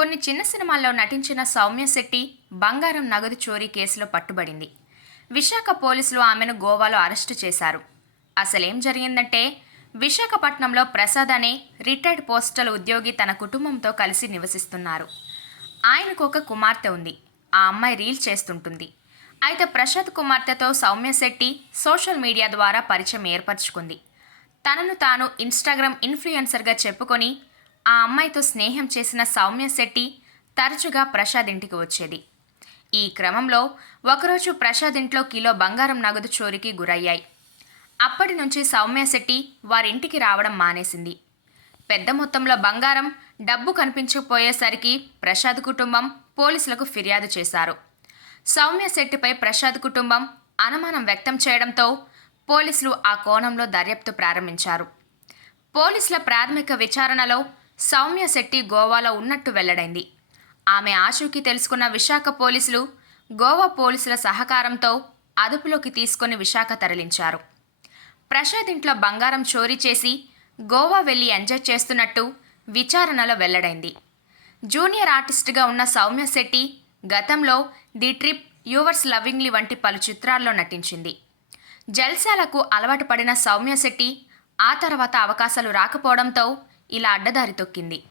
కొన్ని చిన్న సినిమాల్లో నటించిన సౌమ్య శెట్టి బంగారం నగదు చోరీ కేసులో పట్టుబడింది. విశాఖ పోలీసులు ఆమెను గోవాలో అరెస్టు చేశారు. అసలేం జరిగిందంటే, విశాఖపట్నంలో ప్రసాద్ అనే రిటైర్డ్ పోస్టల్ ఉద్యోగి తన కుటుంబంతో కలిసి నివసిస్తున్నారు. ఆయనకు ఒక కుమార్తె ఉంది. ఆ అమ్మాయి రీల్ చేస్తుంటుంది. అయితే ప్రసాద్ కుమార్తెతో సౌమ్య శెట్టి సోషల్ మీడియా ద్వారా పరిచయం ఏర్పరచుకుంది. తనను తాను ఇన్స్టాగ్రామ్ ఇన్ఫ్లుయెన్సర్గా చెప్పుకొని ఆ అమ్మాయితో స్నేహం చేసిన సౌమ్య శెట్టి తరచుగా ప్రసాద్ ఇంటికి వచ్చేది. ఈ క్రమంలో ఒకరోజు ప్రసాద్ ఇంట్లో కిలో బంగారం నగదు చోరీకి గురయ్యాయి. అప్పటి నుంచి సౌమ్య శెట్టి వారింటికి రావడం మానేసింది. పెద్ద మొత్తంలో బంగారం, డబ్బు కనిపించకపోయేసరికి ప్రసాద్ కుటుంబం పోలీసులకు ఫిర్యాదు చేశారు. సౌమ్య శెట్టిపై ప్రసాద్ కుటుంబం అనుమానం వ్యక్తం చేయడంతో పోలీసులు ఆ కోణంలో దర్యాప్తు ప్రారంభించారు. పోలీసుల ప్రాథమిక విచారణలో సౌమ్య శెట్టి గోవాలో ఉన్నట్టు వెల్లడైంది. ఆమె ఆచూకీ తెలుసుకున్న విశాఖ పోలీసులు గోవా పోలీసుల సహకారంతో అదుపులోకి తీసుకుని విశాఖ తరలించారు. ప్రసాద్ ఇంట్లో బంగారం చోరీ చేసి గోవా వెళ్లి ఎంజాయ్ చేస్తున్నట్టు విచారణలో వెల్లడైంది. జూనియర్ ఆర్టిస్ట్గా ఉన్న సౌమ్య శెట్టి గతంలో ది ట్రిప్, యువర్స్ లవింగ్లీ వంటి పలు చిత్రాల్లో నటించింది. జల్సాలకు అలవాటు పడిన సౌమ్య శెట్టి ఆ తర్వాత అవకాశాలు రాకపోవడంతో ఇలా అడ్డదారి తొక్కింది.